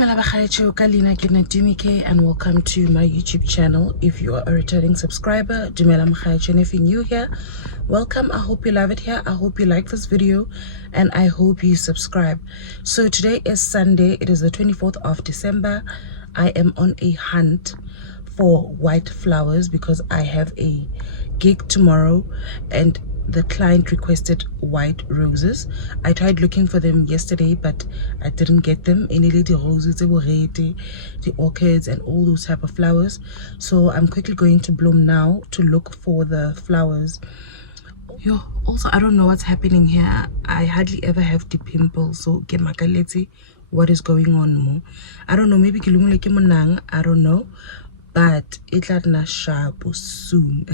Dumela bakgaetsho ka leina ke Nadimike and welcome to my YouTube channel. If you are a returning subscriber, Dumela mokgaetsho, and if you're new here, welcome. I hope you love it here. I hope you like this video and I hope you subscribe. So today is Sunday. It is the 24th of December. I am on a hunt for white flowers because I have a gig tomorrow and the client requested white roses. I tried looking for them yesterday, but I didn't get them. Any lady roses, the orchids, and all those type of flowers. So I'm quickly going to Bloom now to look for the flowers. Yo, also, I don't know what's happening here. I hardly ever have the pimples. So get makaleti, what is going on more? I don't know. Maybe kilumule kimonang. I don't know. But it na sharp soon.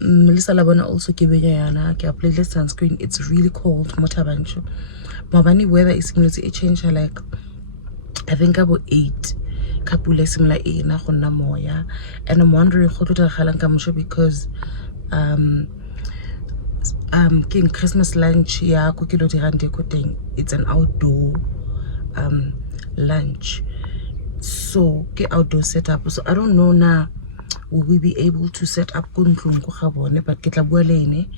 Melissa Labona also giving yana ke apply the sunscreen. It's really cold motabancho. Mabani weather is similar to a change like I think about 8 kapule similar na gonna moya, and I'm wondering go to galang because king Christmas lunch ya ko kilo di rande ko teng. It's an outdoor lunch, so get outdoor setup. So I don't know now will we be able to set up kuntlung ko gabone, but ke tla bua le ene.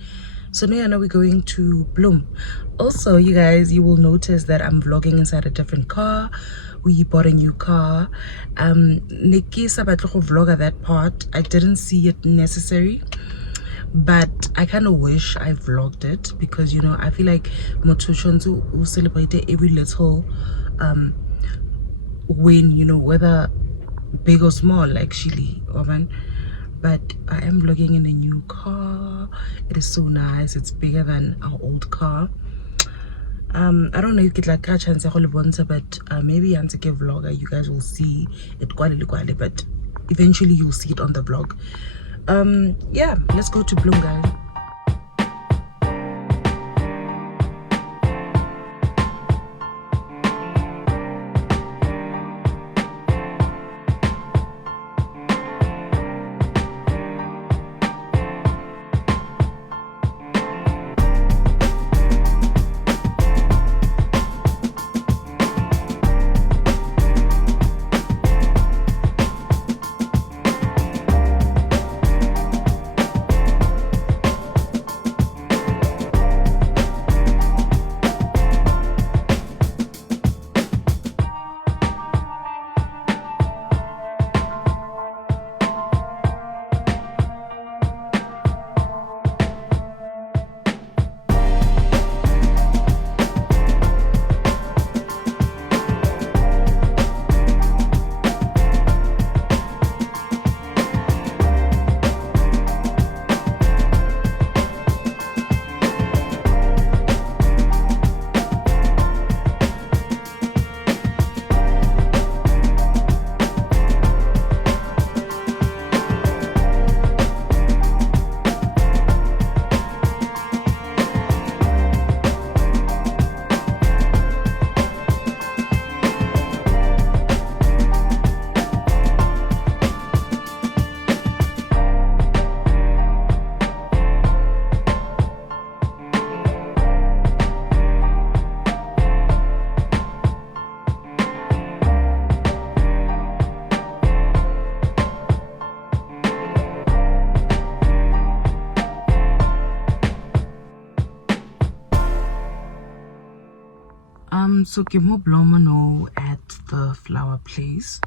So now we're going to Bloom. Also, you guys, you will notice that I'm vlogging inside a different car. We bought a new car. Niki sabatlo go vlog at that part. I didn't see it necessary, but I kind of wish I vlogged it because, you know, I feel like motushonzu will celebrate every little win, you know, whether big or small, like Shili Ovan. But I am vlogging in a new car. It is so nice. It's bigger than our old car. I don't know if it's like a chance but maybe I'm a vlogger. You guys will see it quality, but eventually you'll see it on the vlog. Yeah, let's go to Bloom, guys. So give more Blomano at the flower place.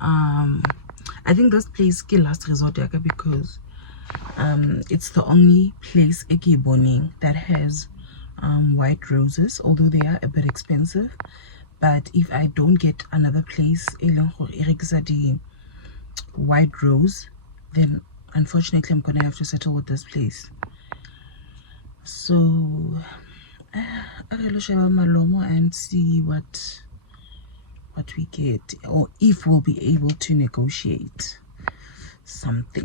I think this place is last resort because it's the only place that has white roses, although they are a bit expensive. But if I don't get another place the white rose, then unfortunately I'm gonna have to settle with this place. So I will share my Malomo and see what we get, or if we'll be able to negotiate something.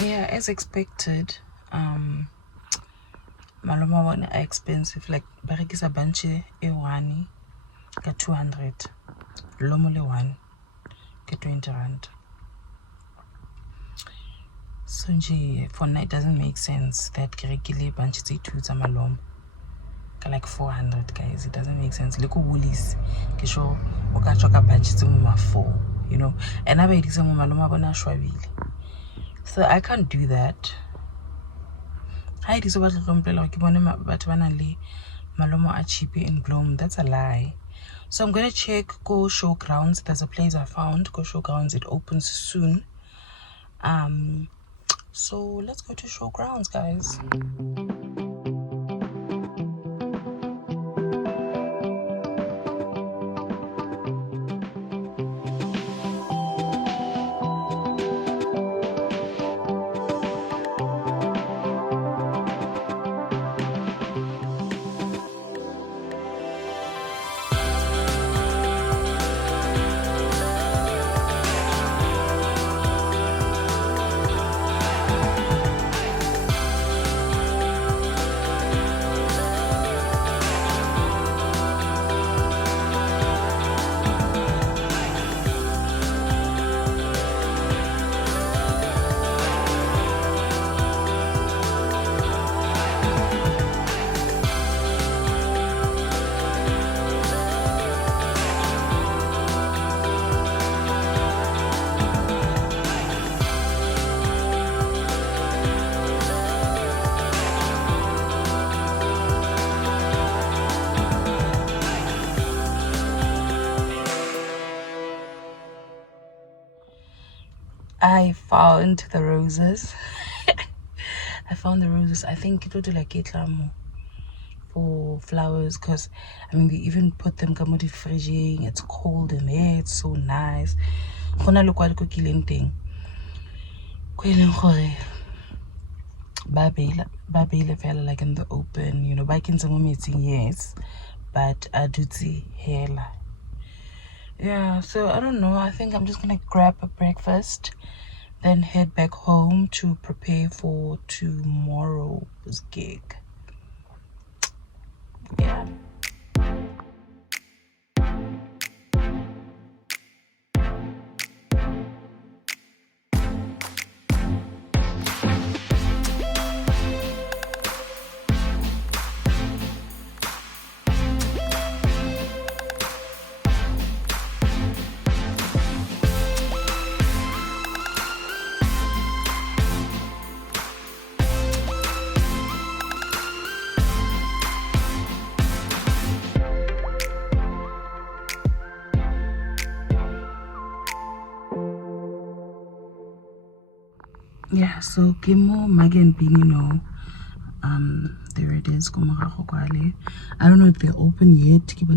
Yeah, as expected, maloma one are expensive, like barekisa banche e1 ka 200. Lomole one, get 20 rand. So for night doesn't make sense that Kirekile bunch is 2 malom. Like 400 guys, it doesn't make sense. Look woolies. Kisho okachoka bunch is 4, you know. And I made some maloma bona shwabili. So I can't do that. I did so bad like but banally malomo are cheapy in Bloom. That's a lie. So I'm gonna check Go Showgrounds. There's a place I found. Go Showgrounds, it opens soon. So let's go to Showgrounds, guys. I found the roses. I found the roses. I think it would like it for flowers, because I mean they even put them kamodi fridging. It's cold in there. It's so nice. Gona le kwa le go kileng teng. Go ileng gore ba beile fela like in the open, you know, ba kentse mo metsing, yes, but a dutse hela. Yeah, so I don't know. I think I'm just gonna grab a breakfast, then head back home to prepare for tomorrow's gig. Yeah. Yeah, so Kimo Magen Pinino, there it is. I don't know if they're open yet. If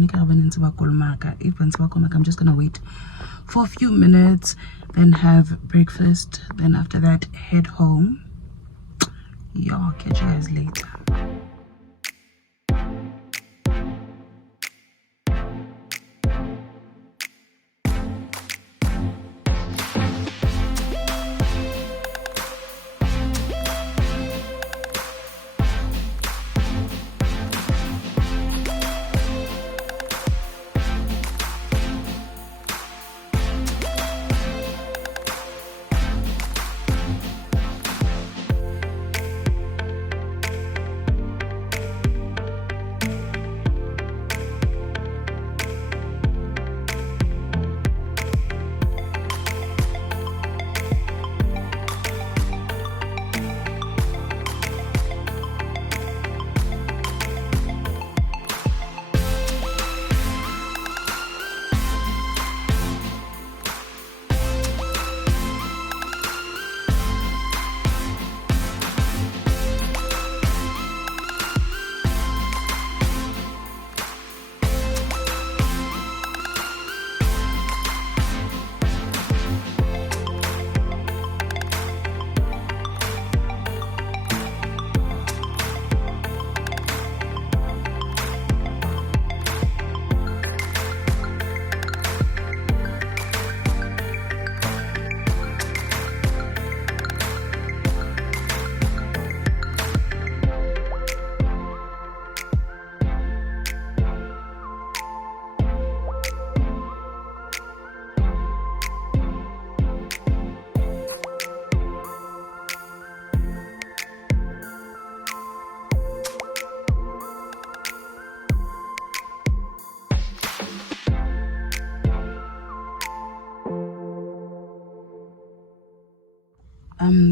I'm just gonna wait for a few minutes, then have breakfast, then after that head home. Yeah, I'll catch you guys later.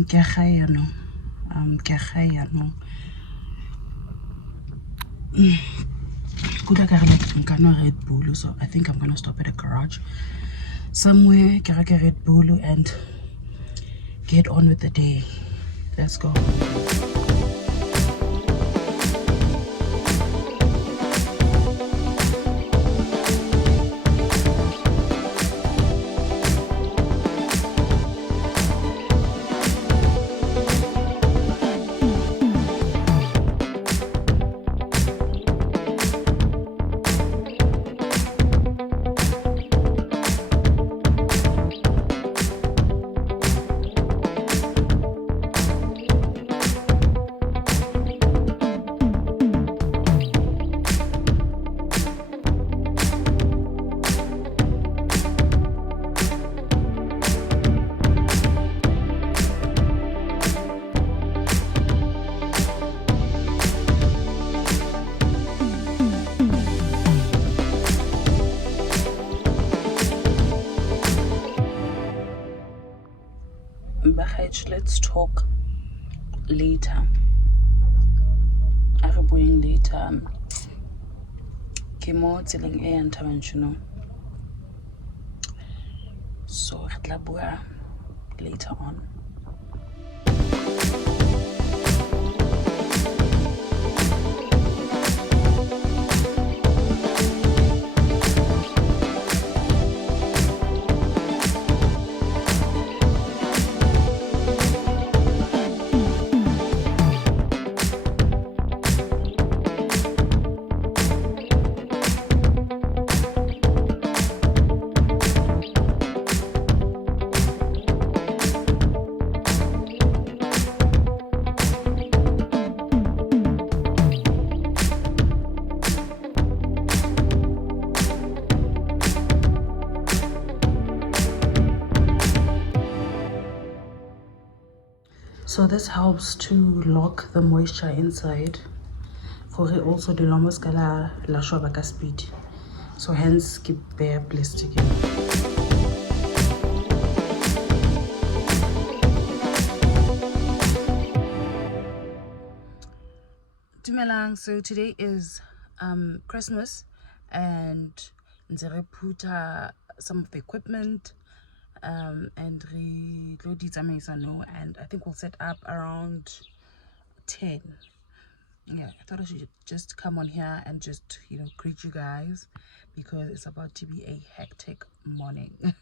ke ga no kuda ka like nkano Red Bull, so I think I'm gonna stop at a garage somewhere, ke reke Red Bull and get on with the day. Let's go. Let's talk later. Are going later. Kemo tseleng e yang Tabanchuno. So re tla bua later on. So this helps to lock the moisture inside. For it also the longest color la shobaka speed. So hence keep bare plastic. Dumelang, so today is Christmas and nzere put some of the equipment and we do and I think we'll set up around 10. Yeah, I thought I should just come on here and just, you know, greet you guys because it's about to be a hectic morning.